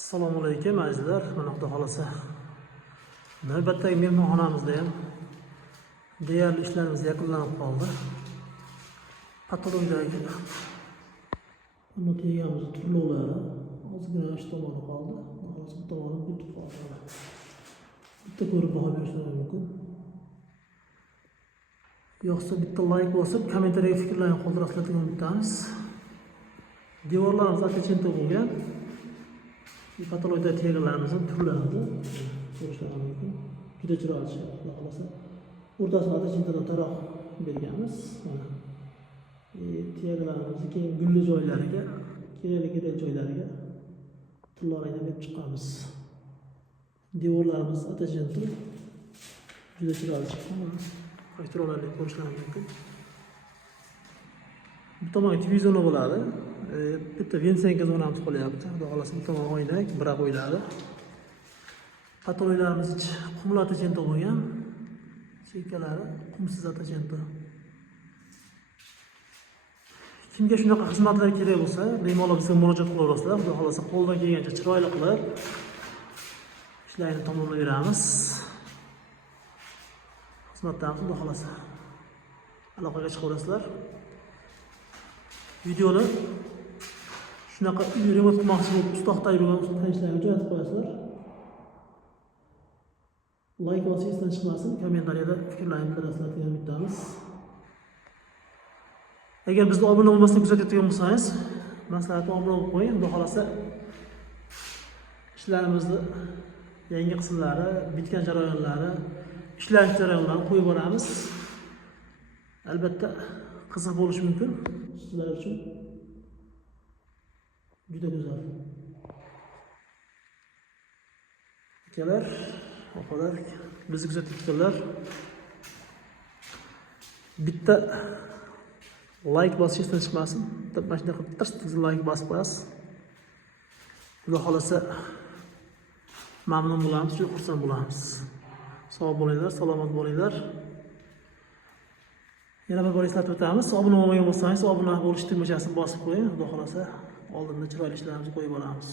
Assalomu alaykum azizlar. Mana xudo xolasa navbatdagi mehmonxonamizda ham deyarli ishlarimiz yakunlanib qoldi. Patologiyadagi buni tegamiz turlovlari ozgina ish tomoni qoldi. Hozir bu tomoni bitib qoldi. Bitta ko'rib baho berishingiz mumkin. Yo'qsa bitta like bosib, kommentariyaga fikrlarni qoldirasizlar degan umiddamiz. Devorlarimiz atechento bo'lgan. Patologiyadagi tegalarimizni turlarida ko'rishlari mumkin. Juda chiroyli chiqadi, xudo xolasa. O'rtasini atechentodan taroq berganmiz. Mana tegalarimizni keyin gulli joylariga, kerak joylariga turlarni berib chiqamiz. Devorlarimiz atechento juda chiroyli chiqqan. Fakturlarni ko'rishlari mumkin. Bu tomonga televizor bo'ladi. Bitta vensenka zonamiz qolyapti. Xudo xolasa bu tomon oynak, biroq o'yladi. Patologlarimiz ichi qumli atechento bo'lgan. Chekkalari qumsiz atechento. Kimga shunaqa xizmatlar kerak bo'lsa, bemalol bizga murojaat qilaverasizlar. Xudo xolasa qo'ldan kelgancha chiroyli qilib ishlarni tamomlayveramiz. Xizmatlarimiz xudo xolasa aloqaga chiqaverasizlar. Videoni shunaqa remont qilmoqchi bo'lib, ustoqda yurgan tanishlarga jo'natib qo'yasizlar. Like bosib esdan chiqmasin, kommentariyada fikrlaringizni bildirasizlar degan umiddamiz. Agar bizni obuna bo'lmasdan kuzatayotgan bo'lsangiz, maslahatim obuna bo'lib qo'ying. Xudo xolasa ishlarimizni yangi qismlari, bitgan jarayonlari, ishlash jarayonlarini qo'yib boramiz. Albatta qiziq bo'lishi mumkin sizlar uchun. Juda go'zal. Akalar, opalar, bizni kuzatib turganlar. Bitta like bosish esdan chiqmasin. Mana shunday qilib tirs like bosib qo'yasiz. Xudo xolasa mamnun bo'lamiz, juda xursand bo'lamiz. Sog' bo'linglar, salomat bo'linglar. Yana bir bor eslatib o'tamiz. Obuna bo'lmagan bo'lsangiz, obuna bo'lish tugmachasini bosib qo'ying. Xudo xolasa oldinda chiroyli ishlarimizni qo'yib olamiz.